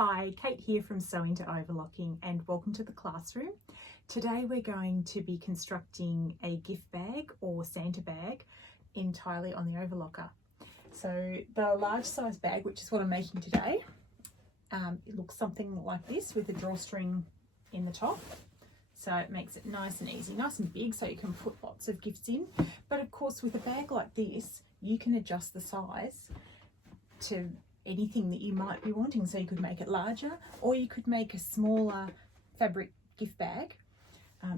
Hi, Kate here from Sewing to Overlocking, and welcome to the classroom. Today we're going to be constructing a gift bag or Santa bag entirely on the overlocker. So the large size bag, which is what I'm making today, it looks something like this with a drawstring in the top. So it makes it nice and easy, nice and big, so you can put lots of gifts in. But of course with a bag like this, you can adjust the size to anything that you might be wanting. So you could make it larger, or you could make a smaller fabric gift bag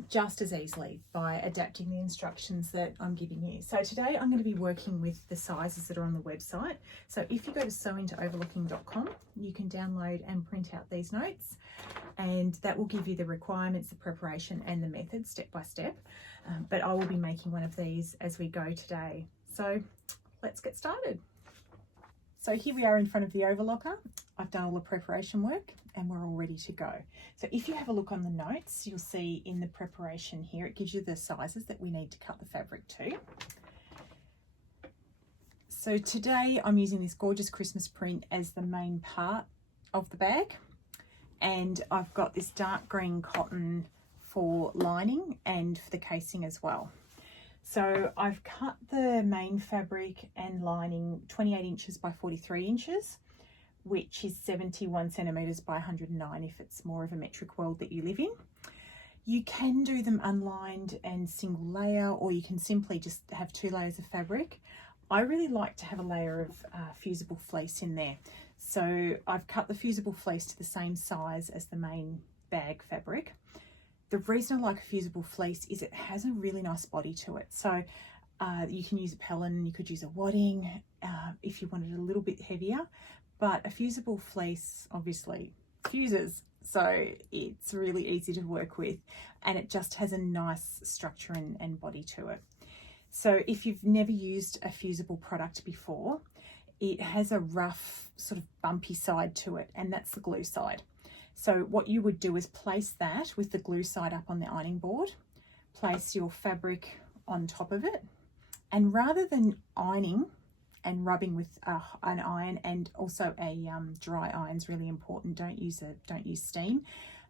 just as easily by adapting the instructions that I'm giving you. So today I'm going to be working with the sizes that are on the website. So if you go to sewingtooverlocking.com, you can download and print out these notes, and that will give you the requirements, the preparation and the method step by step. But I will be making one of these as we go today. So let's get started. So here we are in front of the overlocker. I've done all the preparation work and we're all ready to go. So if you have a look on the notes, you'll see in the preparation here, it gives you the sizes that we need to cut the fabric to. So today I'm using this gorgeous Christmas print as the main part of the bag. And I've got this dark green cotton for lining and for the casing as well. So I've cut the main fabric and lining 28 inches by 43 inches, which is 71 centimeters by 109 if it's more of a metric world that you live in. You can do them unlined and single layer, or you can simply just have 2 layers of fabric. I really like to have a layer of fusible fleece in there. So I've cut the fusible fleece to the same size as the main bag fabric. The reason I like a fusible fleece is it has a really nice body to it. So you can use a pellin, you could use a wadding if you wanted a little bit heavier, but a fusible fleece obviously fuses, so it's really easy to work with, and it just has a nice structure and body to it. So if you've never used a fusible product before, it has a rough sort of bumpy side to it, and that's the glue side. So what you would do is place that with the glue side up on the ironing board, place your fabric on top of it, and rather than ironing and rubbing with an iron, and also a dry iron is really important, don't use steam.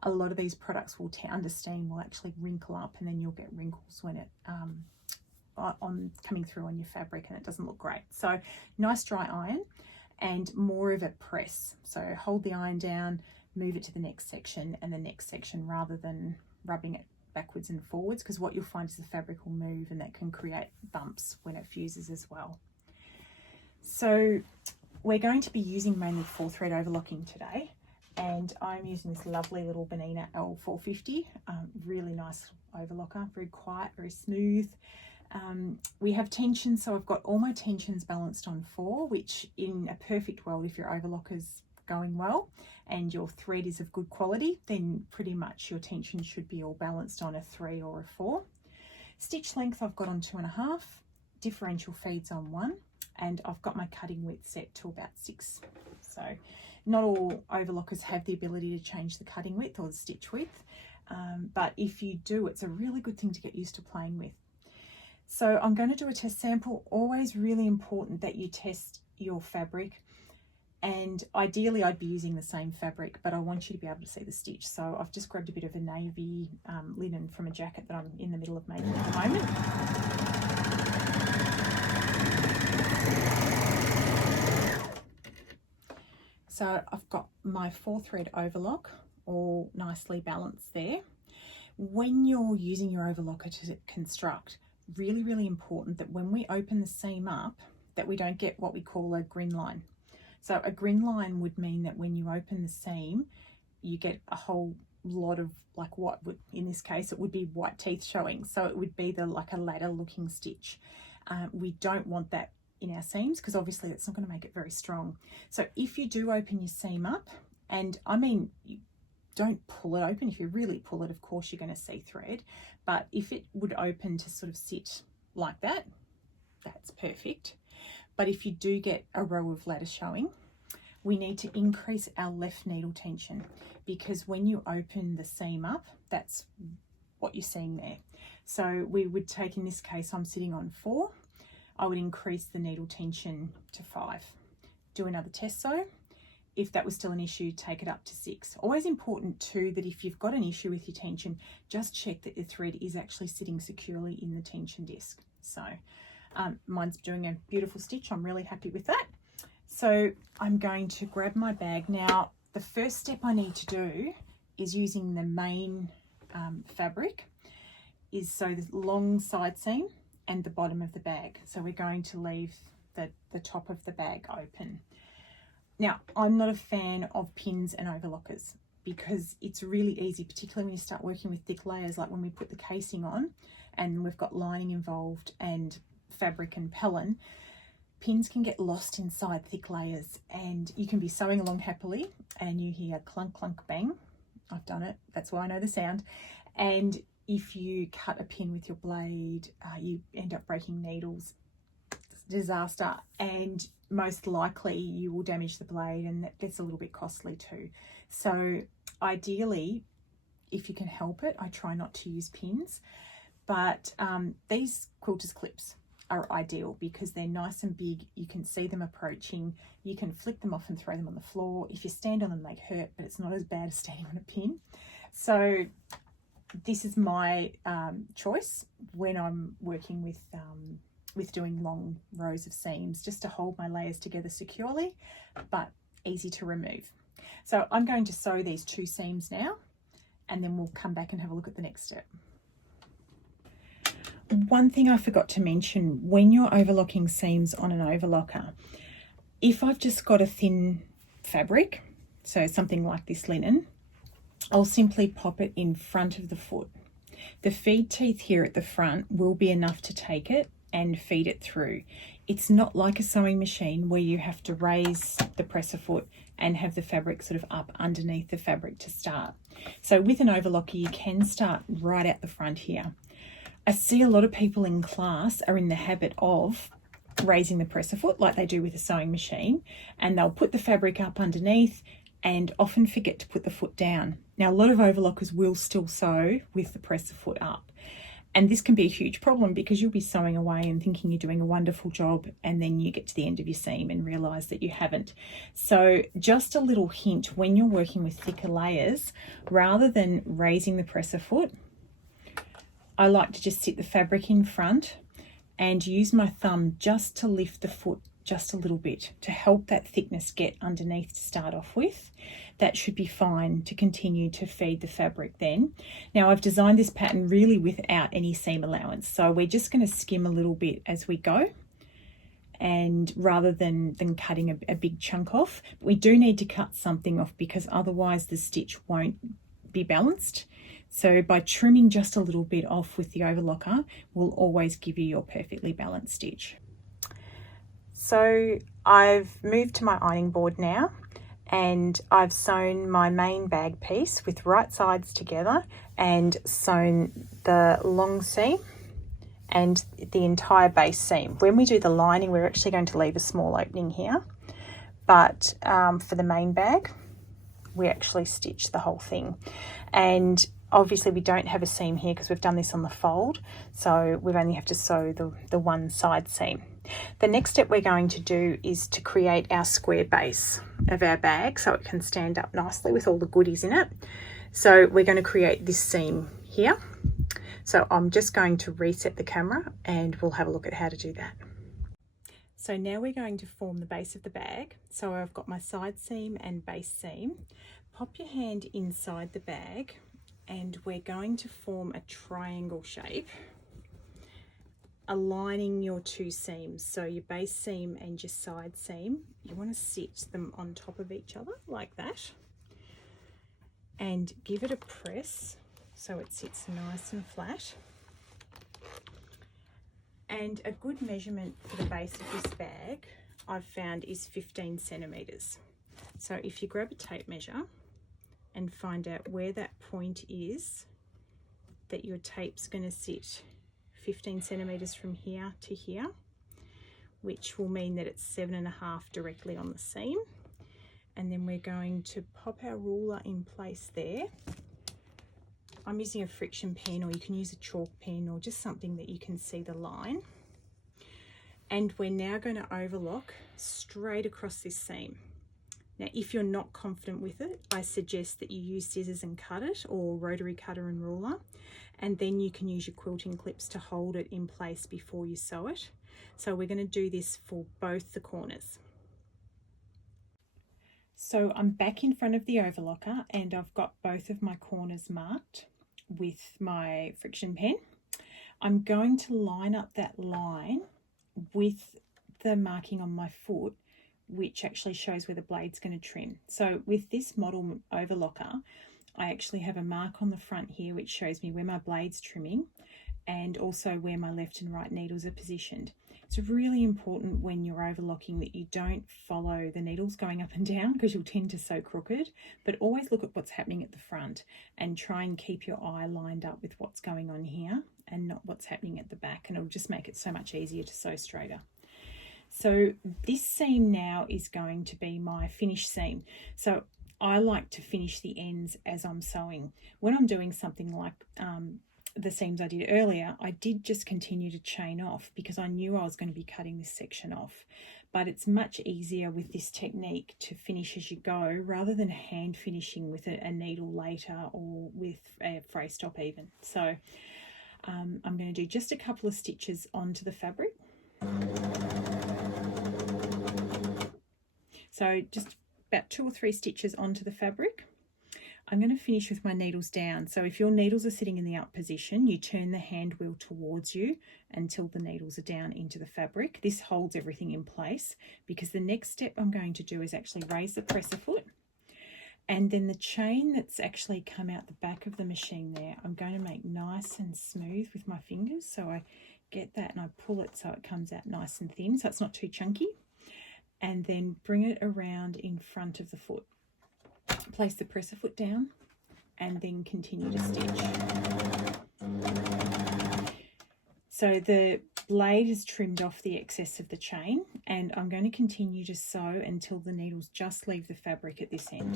A lot of these products will under steam will actually wrinkle up, and then you'll get wrinkles when it coming through on your fabric, and it doesn't look great. So nice dry iron and more of a press. So hold the iron down, move it to the next section and the next section, rather than rubbing it backwards and forwards, because what you'll find is the fabric will move and that can create bumps when it fuses as well. So we're going to be using mainly 4-thread overlocking today, and I'm using this lovely little Benina L450, really nice overlocker, very quiet, very smooth. We have tension, so I've got all my tensions balanced on 4, which in a perfect world, if your overlocker's going well and your thread is of good quality, then pretty much your tension should be all balanced on a 3 or a 4. Stitch length I've got on 2.5, differential feeds on 1, and I've got my cutting width set to about 6. So not all overlockers have the ability to change the cutting width or the stitch width, but if you do, it's a really good thing to get used to playing with. So I'm going to do a test sample. Always really important that you test your fabric, and ideally I'd be using the same fabric, but I want you to be able to see the stitch. So I've just grabbed a bit of a navy linen from a jacket that I'm in the middle of making at the moment. So I've got my 4-thread overlock all nicely balanced there. When you're using your overlocker to construct, really important that when we open the seam up, that we don't get what we call a grin line. So a grin line would mean that when you open the seam, you get a whole lot of, like, what would, in this case, it would be white teeth showing. So it would be like a ladder looking stitch. We don't want that in our seams, because obviously it's not going to make it very strong. So if you do open your seam up, and I mean, you don't pull it open. If you really pull it, of course, you're going to see thread. But if it would open to sort of sit like that, that's perfect. But if you do get a row of ladder showing, we need to increase our left needle tension, because when you open the seam up, that's what you're seeing there. So we would take, in this case, I'm sitting on 4. I would increase the needle tension to 5. Do another test sew. if that was still an issue, take it up to 6. Always important too that if you've got an issue with your tension, just check that the thread is actually sitting securely in the tension disc. So mine's doing a beautiful stitch. I'm really happy with that. So I'm going to grab my bag. Now, the first step I need to do is using the main fabric is so the long side seam and the bottom of the bag. So we're going to leave the top of the bag open. Now, I'm not a fan of pins and overlockers because it's really easy, particularly when you start working with thick layers, like when we put the casing on and we've got lining involved and fabric and pellin, pins can get lost inside thick layers and you can be sewing along happily and you hear clunk, clunk, bang. I've done it. That's why I know the sound. And if you cut a pin with your blade, you end up breaking needles. It's a disaster. And most likely you will damage the blade, and that gets a little bit costly too. So ideally, if you can help it, I try not to use pins, but these quilters clips are ideal because they're nice and big. You can see them approaching. You can flick them off and throw them on the floor. If you stand on them, they hurt, but it's not as bad as standing on a pin. So this is my choice when I'm working with doing long rows of seams, just to hold my layers together securely, but easy to remove. So I'm going to sew these 2 seams now, and then we'll come back and have a look at the next step. One thing I forgot to mention, when you're overlocking seams on an overlocker, if I've just got a thin fabric, so something like this linen, I'll simply pop it in front of the foot. The feed teeth here at the front will be enough to take it and feed it through. It's not like a sewing machine where you have to raise the presser foot and have the fabric sort of up underneath the fabric to start. So with an overlocker, you can start right at the front here. I see a lot of people in class are in the habit of raising the presser foot like they do with a sewing machine, and they'll put the fabric up underneath and often forget to put the foot down. Now, a lot of overlockers will still sew with the presser foot up, and this can be a huge problem because you'll be sewing away and thinking you're doing a wonderful job, and then you get to the end of your seam and realise that you haven't. So just a little hint, when you're working with thicker layers, rather than raising the presser foot, I like to just sit the fabric in front and use my thumb just to lift the foot just a little bit to help that thickness get underneath to start off with. That should be fine to continue to feed the fabric then. Now, I've designed this pattern really without any seam allowance, so we're just going to skim a little bit as we go, and rather than cutting a big chunk off. We do need to cut something off because otherwise the stitch won't be balanced. So by trimming just a little bit off with the overlocker will always give you your perfectly balanced stitch. So I've moved to my ironing board now, and I've sewn my main bag piece with right sides together and sewn the long seam and the entire base seam. When we do the lining, we're actually going to leave a small opening here, but for the main bag, we actually stitch the whole thing. And obviously we don't have a seam here because we've done this on the fold, so we only have to sew the one side seam. The next step we're going to do is to create our square base of our bag so it can stand up nicely with all the goodies in it. So we're going to create this seam here. So I'm just going to reset the camera and we'll have a look at how to do that. So now we're going to form the base of the bag. So I've got my side seam and base seam. Pop your hand inside the bag and we're going to form a triangle shape, aligning your 2 seams. So your base seam and your side seam, you want to sit them on top of each other like that and give it a press so it sits nice and flat. And a good measurement for the base of this bag I've found is 15 centimeters. So if you grab a tape measure and find out where that point is that your tape's going to sit 15 centimeters from here to here, which will mean that it's 7.5 directly on the seam. And then we're going to pop our ruler in place there. I'm using a friction pen, or you can use a chalk pen or just something that you can see the line. And we're now going to overlock straight across this seam. Now, if you're not confident with it, I suggest that you use scissors and cut it, or rotary cutter and ruler, and then you can use your quilting clips to hold it in place before you sew it. So we're going to do this for both the corners. So I'm back in front of the overlocker and I've got both of my corners marked with my friction pen. I'm going to line up that line with the marking on my foot, which actually shows where the blade's going to trim. So with this model overlocker, I actually have a mark on the front here which shows me where my blade's trimming and also where my left and right needles are positioned. It's really important when you're overlocking that you don't follow the needles going up and down, because you'll tend to sew crooked, but always look at what's happening at the front and try and keep your eye lined up with what's going on here and not what's happening at the back, and it'll just make it so much easier to sew straighter. So this seam now is going to be my finish seam. So I like to finish the ends as I'm sewing. When I'm doing something like the seams I did earlier, I did just continue to chain off because I knew I was going to be cutting this section off. But it's much easier with this technique to finish as you go rather than hand finishing with a needle later or with a fray stop even. So I'm going to do just a couple of stitches onto the fabric. So just about 2 or 3 stitches onto the fabric. I'm going to finish with my needles down. So if your needles are sitting in the up position, you turn the hand wheel towards you until the needles are down into the fabric. This holds everything in place, because the next step I'm going to do is actually raise the presser foot, and then the chain that's actually come out the back of the machine there, I'm going to make nice and smooth with my fingers. So I get that and I pull it so it comes out nice and thin, so it's not too chunky, and then bring it around in front of the foot. Place the presser foot down and then continue to stitch. So the blade has trimmed off the excess of the chain, and I'm going to continue to sew until the needles just leave the fabric at this end.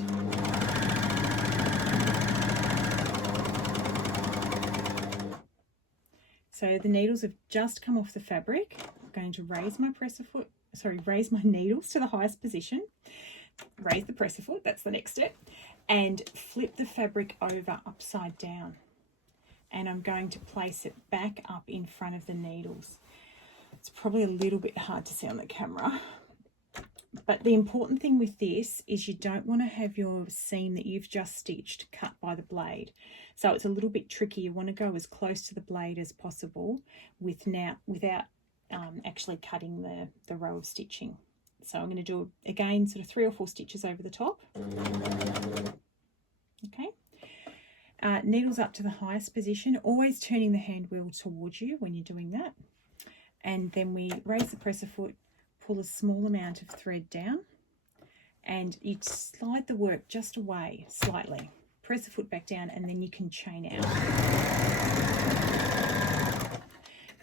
So the needles have just come off the fabric. I'm going to raise my raise my needles to the highest position. Raise the presser foot, that's the next step, and flip the fabric over upside down, and I'm going to place it back up in front of the needles. It's probably a little bit hard to see on the camera, but the important thing with this is you don't want to have your seam that you've just stitched cut by the blade. So it's a little bit tricky. You want to go as close to the blade as possible without actually cutting the row of stitching. So I'm going to do, again, sort of 3 or 4 stitches over the top. Okay. Needles up to the highest position, always turning the hand wheel towards you when you're doing that. And then we raise the presser foot, pull a small amount of thread down, and you slide the work just away slightly. Press the foot back down, and then you can chain out.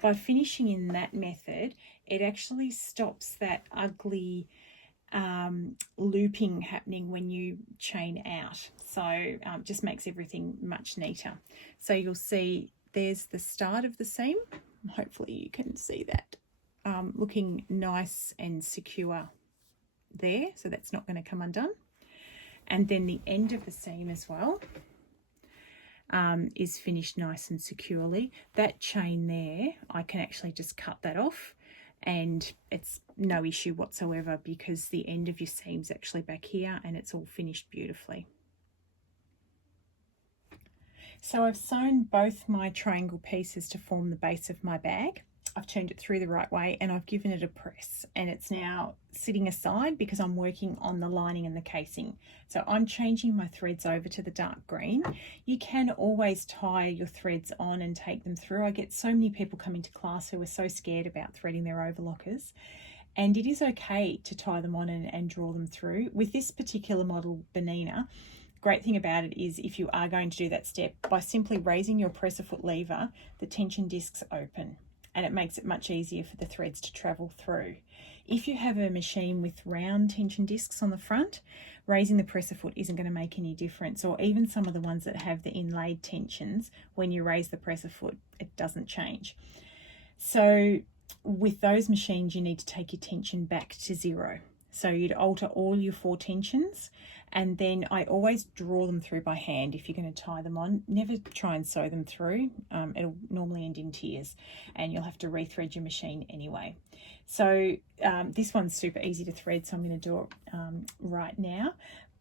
By finishing in that method, it actually stops that ugly looping happening when you chain out. So just makes everything much neater. So you'll see there's the start of the seam. Hopefully you can see that looking nice and secure there. So that's not going to come undone. And then the end of the seam as well is finished nice and securely. That chain there, I can actually just cut that off, and it's no issue whatsoever because the end of your seam's actually back here and it's all finished beautifully. So I've sewn both my triangle pieces to form the base of my bag. I've turned it through the right way and I've given it a press, and it's now sitting aside because I'm working on the lining and the casing. So I'm changing my threads over to the dark green. You can always tie your threads on and take them through. I get so many people coming to class who are so scared about threading their overlockers, and it is okay to tie them on and draw them through. With this particular model, Benina, great thing about it is if you are going to do that step, by simply raising your presser foot lever, the tension discs open, and it makes it much easier for the threads to travel through. If you have a machine with round tension discs on the front, raising the presser foot isn't going to make any difference, or even some of the ones that have the inlaid tensions, when you raise the presser foot, it doesn't change. So with those machines, you need to take your tension back to 0. So you'd alter all your 4 tensions, and then I always draw them through by hand if you're going to tie them on. Never try and sew them through. It'll normally end in tears, and you'll have to rethread your machine anyway. So this one's super easy to thread, so I'm going to do it right now.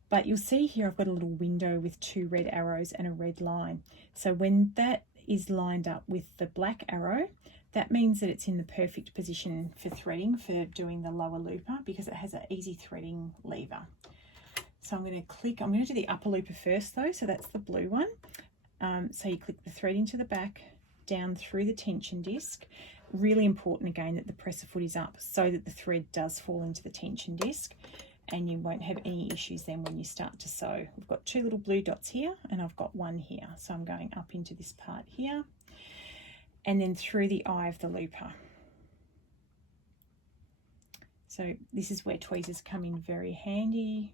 But you'll see here I've got a little window with 2 red arrows and a red line. So when that is lined up with the black arrow, that means that it's in the perfect position for threading, for doing the lower looper, because it has an easy threading lever. So I'm going to click, I'm going to do the upper looper first though, so that's the blue one. So you click the thread into the back, down through the tension disc. Really important again that the presser foot is up so that the thread does fall into the tension disc, and you won't have any issues then when you start to sew. We've got 2 little blue dots here, and I've got 1 here. So I'm going up into this part here, and then through the eye of the looper. So this is where tweezers come in very handy.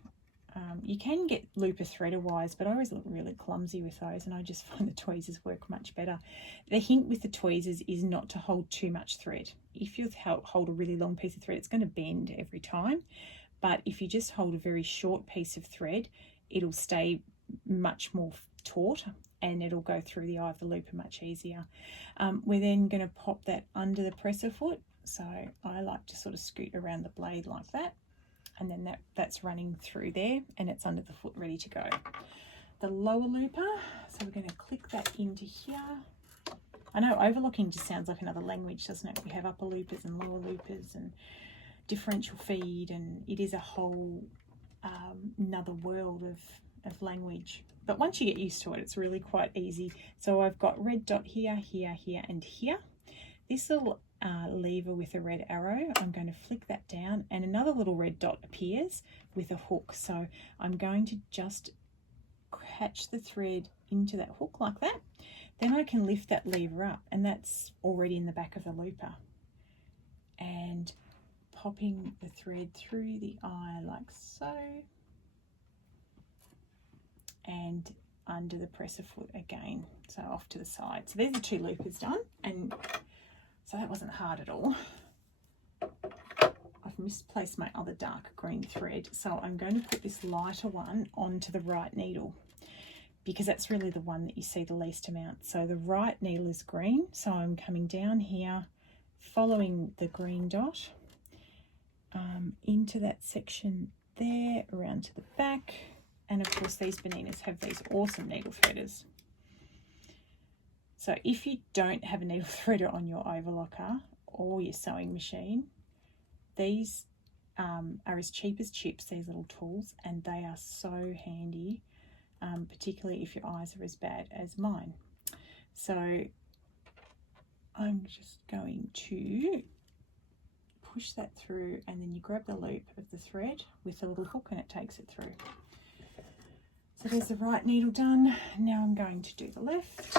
You can get looper threader wires, but I always look really clumsy with those, and I just find the tweezers work much better. The hint with the tweezers is not to hold too much thread. If you hold a really long piece of thread, it's going to bend every time. But if you just hold a very short piece of thread, it'll stay much more taut, and it'll go through the eye of the looper much easier. We're then going to pop that under the presser foot. So I like to sort of scoot around the blade like that, and then that's running through there, and it's under the foot ready to go. The lower looper, so we're going to click that into here. I know overlocking just sounds like another language, doesn't it? We have upper loopers and lower loopers and differential feed, and it is a whole another world of language. But once you get used to it, it's really quite easy. So I've got red dot here, here, here, and here. This little lever with a red arrow, I'm going to flick that down, and another little red dot appears with a hook. So I'm going to just catch the thread into that hook like that. Then I can lift that lever up, and that's already in the back of the looper. And popping the thread through the eye like so, and under the presser foot again, so off to the side. So there's the 2 loopers done, and so that wasn't hard at all. I've misplaced my other dark green thread, so I'm going to put this lighter one onto the right needle, because that's really the one that you see the least amount. So the right needle is green, so I'm coming down here, following the green dot, into that section there, around to the back. And of course these Boninas have these awesome needle threaders. So if you don't have a needle threader on your overlocker or your sewing machine, these are as cheap as chips, these little tools, and they are so handy, particularly if your eyes are as bad as mine. So I'm just going to push that through, and then you grab the loop of the thread with a little hook and it takes it through. So there's the right needle done. Now I'm going to do the left,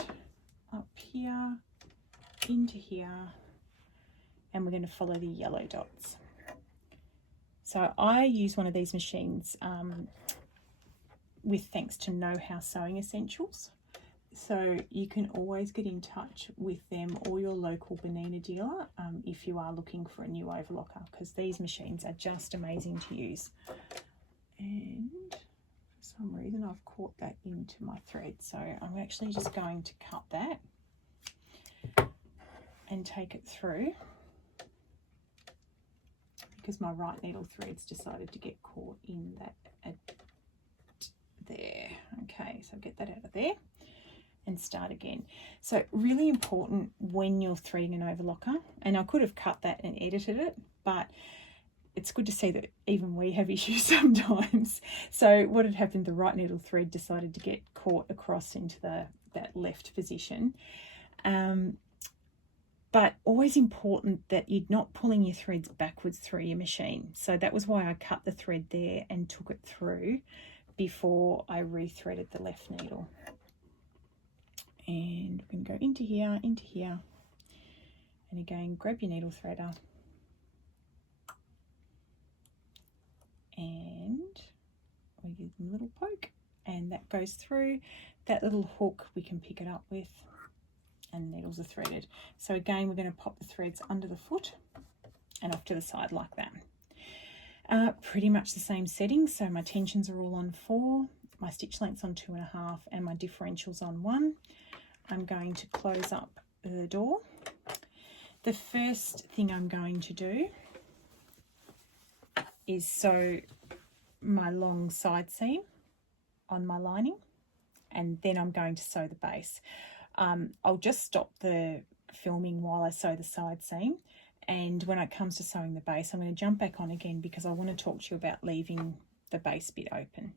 up here, into here, and we're going to follow the yellow dots. So I use one of these machines with thanks to Know How Sewing Essentials. So you can always get in touch with them or your local Bonina dealer if you are looking for a new overlocker, because these machines are just amazing to use. And for some reason I've caught that into my thread, so I'm actually just going to cut that and take it through, because my right needle thread's decided to get caught in that there. Okay, so get that out of there and start again. So really important when you're threading an overlocker, and I could have cut that and edited it, but it's good to see that even we have issues sometimes. So what had happened, the right needle thread decided to get caught across into that left position. But always important that you're not pulling your threads backwards through your machine. So that was why I cut the thread there and took it through before I rethreaded the left needle. And we're going to go into here, and again grab your needle threader and we give them a little poke, and that goes through. That little hook we can pick it up with, and needles are threaded. So again we're going to pop the threads under the foot and off to the side like that. Pretty much the same settings. So my tensions are all on 4, my stitch length's on 2.5, and my differential's on 1. I'm going to close up the door. The first thing I'm going to do is sew my long side seam on my lining, and then I'm going to sew the base. I'll just stop the filming while I sew the side seam, and when it comes to sewing the base, I'm going to jump back on again because I want to talk to you about leaving the base bit open.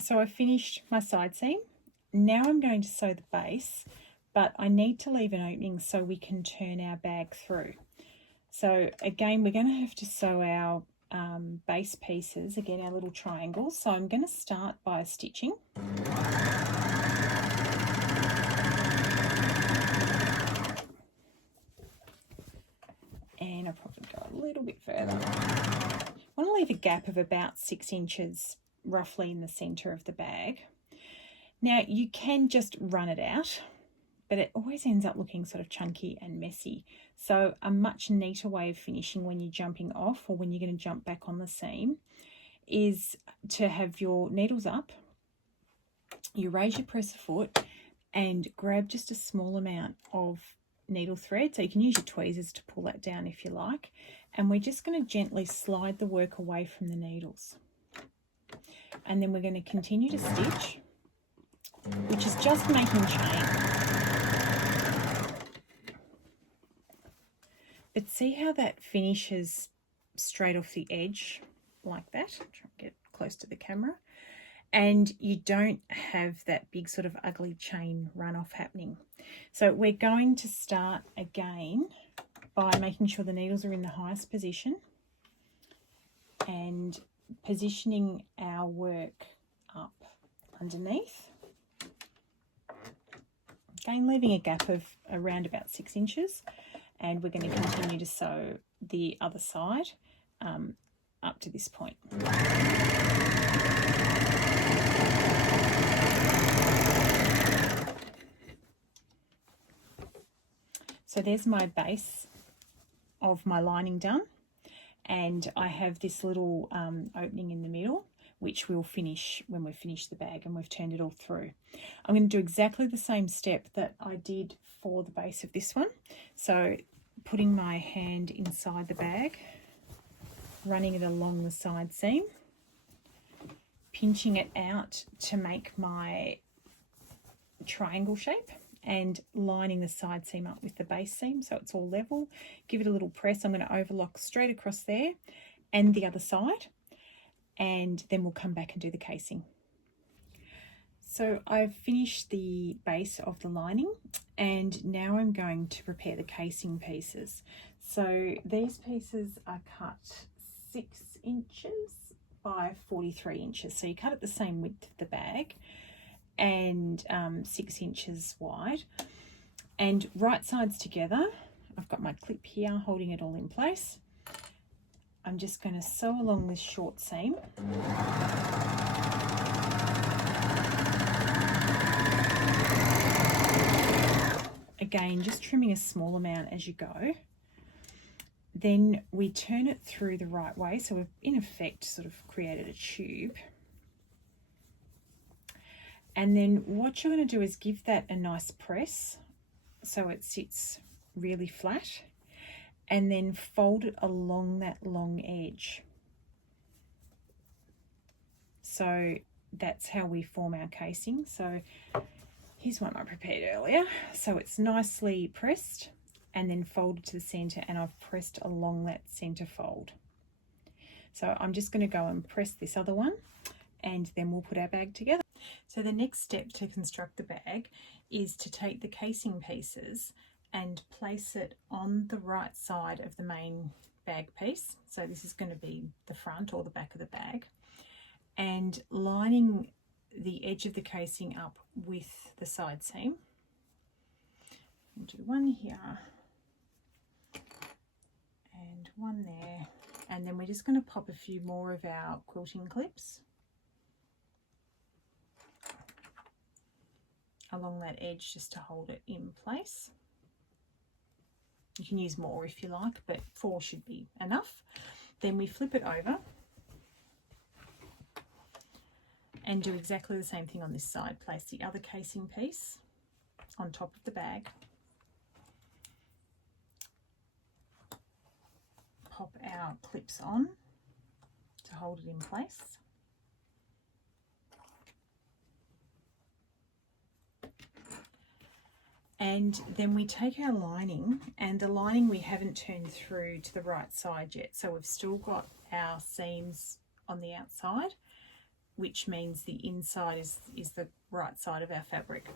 So I finished my side seam. Now I'm going to sew the base, but I need to leave an opening so we can turn our bag through. So again, we're going to have to sew our base pieces, again our little triangles. So I'm going to start by stitching. And I'll probably go a little bit further. I want to leave a gap of about 6 inches roughly in the centre of the bag. Now you can just run it out, but it always ends up looking sort of chunky and messy. So a much neater way of finishing when you're jumping off or when you're going to jump back on the seam is to have your needles up, you raise your presser foot and grab just a small amount of needle thread. So you can use your tweezers to pull that down if you like. And we're just going to gently slide the work away from the needles. And then we're going to continue to stitch, which is just making chain. But see how that finishes straight off the edge like that? Try and get close to the camera. And you don't have that big sort of ugly chain runoff happening. So we're going to start again by making sure the needles are in the highest position and positioning our work up underneath. Again, leaving a gap of around about 6 inches. And we're going to continue to sew the other side up to this point. So there's my base of my lining done, and I have this little opening in the middle, which we'll finish when we've finished the bag and we've turned it all through. I'm going to do exactly the same step that I did for the base of this one. So putting my hand inside the bag, running it along the side seam, pinching it out to make my triangle shape, and lining the side seam up with the base seam so it's all level. Give it a little press. I'm going to overlock straight across there and the other side, and then we'll come back and do the casing. So I've finished the base of the lining, and now I'm going to prepare the casing pieces. So these pieces are cut 6 inches by 43 inches. So you cut it the same width of the bag and 6 inches wide, and right sides together. I've got my clip here holding it all in place. I'm just going to sew along this short seam. Again, just trimming a small amount as you go. Then we turn it through the right way, so we've in effect sort of created a tube. And then what you're going to do is give that a nice press so it sits really flat, and then fold it along that long edge. So that's how we form our casing. So here's one I prepared earlier. So it's nicely pressed and then folded to the center, and I've pressed along that center fold. So I'm just going to go and press this other one, and then we'll put our bag together. So the next step to construct the bag is to take the casing pieces and place it on the right side of the main bag piece. So this is going to be the front or the back of the bag, and lining the edge of the casing up with the side seam. We'll do one here and one there, and then we're just going to pop a few more of our quilting clips along that edge just to hold it in place. You can use more if you like, but 4 should be enough. Then we flip it over and do exactly the same thing on this side. Place the other casing piece on top of the bag. Pop our clips on to hold it in place. And then we take our lining, and the lining we haven't turned through to the right side yet. So we've still got our seams on the outside, which means the inside is the right side of our fabric.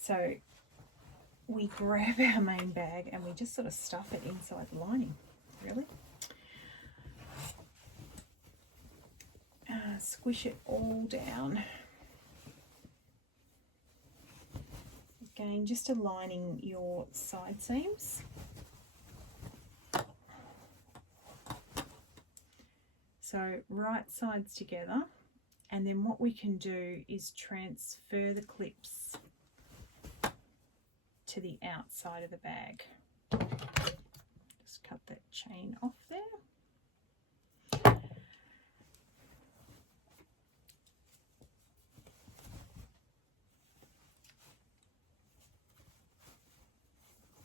So we grab our main bag and we just sort of stuff it inside the lining, really. Squish it all down. Again, just aligning your side seams. So right sides together, and then what we can do is transfer the clips to the outside of the bag. Just cut that chain off there.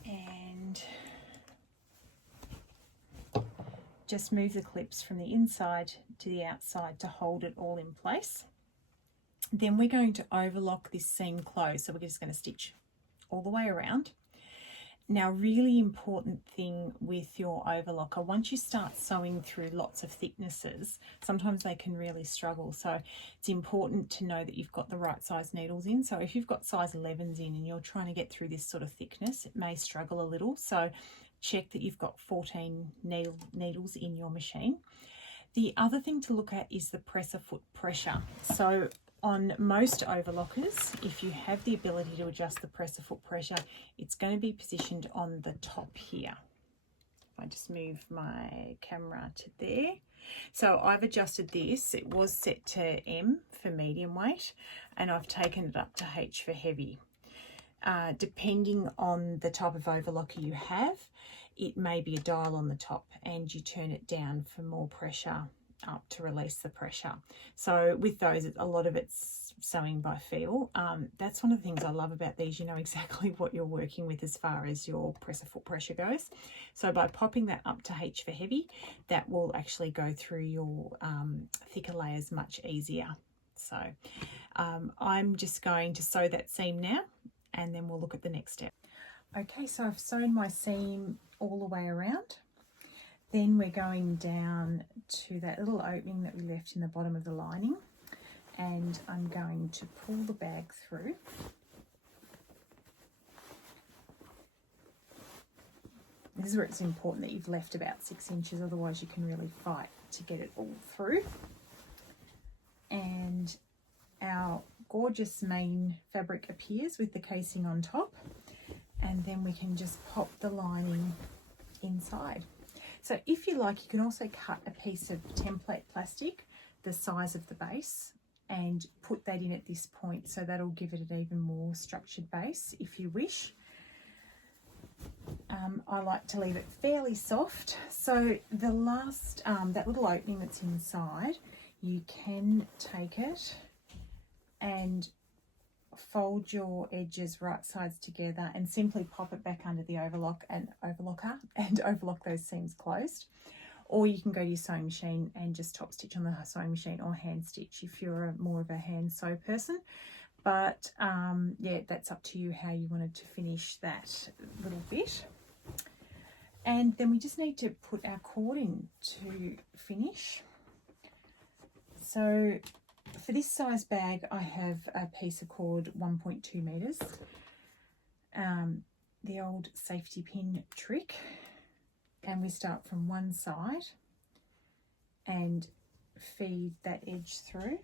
And just move the clips from the inside to the outside to hold it all in place. Then we're going to overlock this seam closed, so we're just going to stitch all the way around. Now, really important thing with your overlocker, once you start sewing through lots of thicknesses, sometimes they can really struggle. So it's important to know that you've got the right size needles in. So if you've got size 11s in and you're trying to get through this sort of thickness, it may struggle a little. So check that you've got 14 needles in your machine. The other thing to look at is the presser foot pressure. So on most overlockers, if you have the ability to adjust the presser foot pressure, it's going to be positioned on the top here. If I just move my camera to there. So I've adjusted this. It was set to M for medium weight, and I've taken it up to H for heavy. Depending on the type of overlocker you have, it may be a dial on the top and you turn it down for more pressure up to release the pressure. So with those, a lot of it's sewing by feel. That's one of the things I love about these. You know exactly what you're working with as far as your presser foot pressure goes. So by popping that up to H for heavy, that will actually go through your thicker layers much easier. So I'm just going to sew that seam now, and then we'll look at the next step. Okay, so I've sewn my seam all the way around. Then we're going down to that little opening that we left in the bottom of the lining, and I'm going to pull the bag through. This is where it's important that you've left about 6 inches, otherwise you can really fight to get it all through. And our gorgeous main fabric appears with the casing on top, and then we can just pop the lining inside. So if you like, you can also cut a piece of template plastic the size of the base and put that in at this point, so that'll give it an even more structured base if you wish. I like to leave it fairly soft. So the last, that little opening that's inside, you can take it and fold your edges right sides together and simply pop it back under the overlocker and overlock those seams closed. Or you can go to your sewing machine and just top stitch on the sewing machine, or hand stitch if you're more of a hand sew person. But yeah, that's up to you how you wanted to finish that little bit. And then we just need to put our cord in to finish. So for this size bag, I have a piece of cord 1.2 meters. The old safety pin trick. And we start from one side and feed that edge through.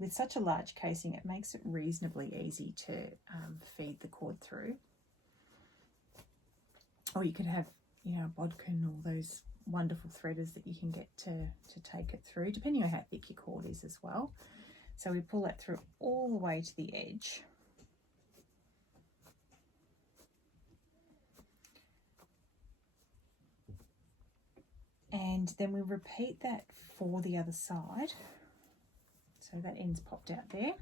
With such a large casing, it makes it reasonably easy to feed the cord through. Or you could have, you know, a bodkin, all those wonderful threaders that you can get to take it through, depending on how thick your cord is as well. So we pull that through all the way to the edge. And then we repeat that for the other side. So that end's popped out there.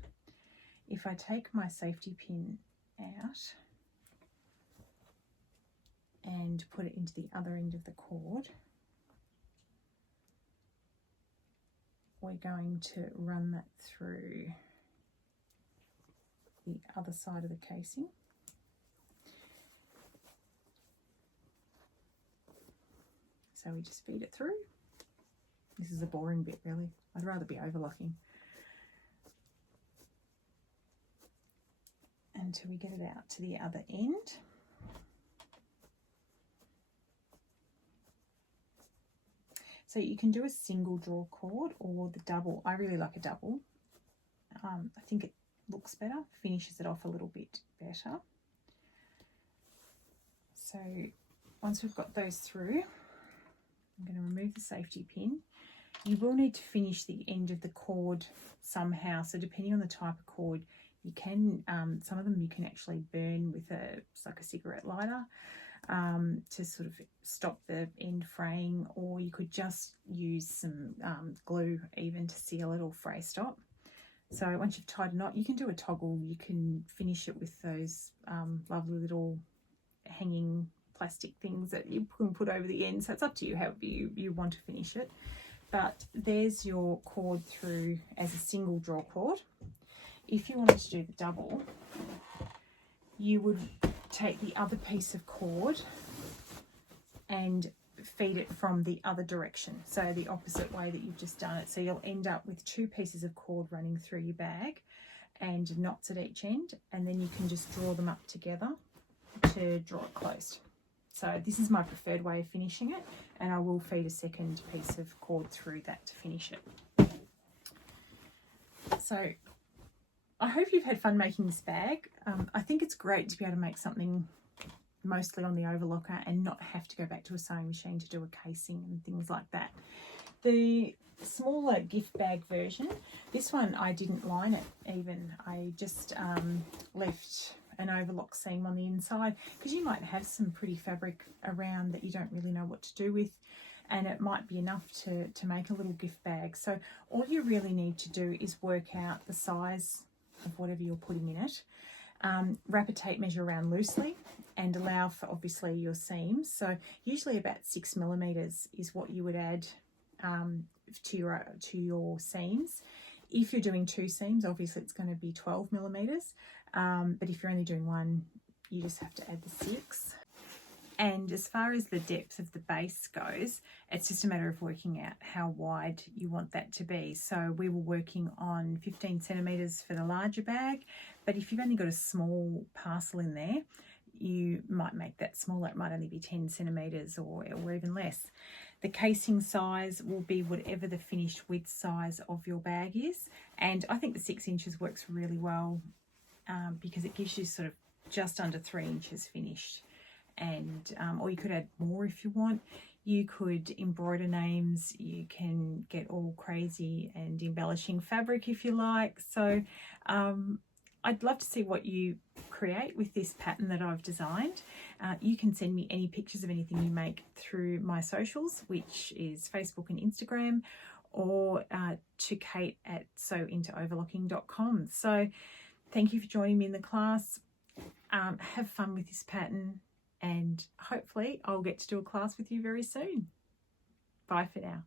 If I take my safety pin out and put it into the other end of the cord, we're going to run that through the other side of the casing. So we just feed it through. This is a boring bit, really. I'd rather be overlocking. Until we get it out to the other end. So you can do a single draw cord or the double. I really like a double. I think it looks better, finishes it off a little bit better. So once we've got those through, I'm going to remove the safety pin. You will need to finish the end of the cord somehow. So depending on the type of cord, you can, some of them you can actually burn with like a cigarette lighter to sort of stop the end fraying, or you could just use some glue even to seal it or fray stop. So once you've tied a knot, you can do a toggle. You can finish it with those lovely little hanging plastic things that you can put over the end. So it's up to you how you want to finish it. But there's your cord through as a single draw cord. If you wanted to do the double, you would take the other piece of cord and feed it from the other direction, so the opposite way that you've just done it. So you'll end up with two pieces of cord running through your bag and knots at each end, and then you can just draw them up together to draw it closed. So this is my preferred way of finishing it, and I will feed a second piece of cord through that to finish it. So I hope you've had fun making this bag. I think it's great to be able to make something mostly on the overlocker and not have to go back to a sewing machine to do a casing and things like that. The smaller gift bag version, this one I didn't line it even. I just left an overlock seam on the inside, because you might have some pretty fabric around that you don't really know what to do with, and it might be enough to make a little gift bag. So all you really need to do is work out the size of whatever you're putting in it, wrap a tape measure around loosely, and allow for obviously your seams. So usually about 6 millimeters is what you would add to your seams. If you're doing 2 seams, obviously it's going to be 12 millimeters, but if you're only doing 1, you just have to add the 6. And as far as the depth of the base goes, it's just a matter of working out how wide you want that to be. So we were working on 15 centimeters for the larger bag, but if you've only got a small parcel in there, you might make that smaller. It might only be 10 centimeters or even less. The casing size will be whatever the finished width size of your bag is. And I think the 6 inches works really well because it gives you sort of just under 3 inches finished. And or you could add more if you want. You could embroider names, you can get all crazy and embellishing fabric if you like. So I'd love to see what you create with this pattern that I've designed. You can send me any pictures of anything you make through my socials, which is Facebook and Instagram, or to Kate at sewintoOverlocking.com. So thank you for joining me in the class. Have fun with this pattern, and hopefully I'll get to do a class with you very soon. Bye for now.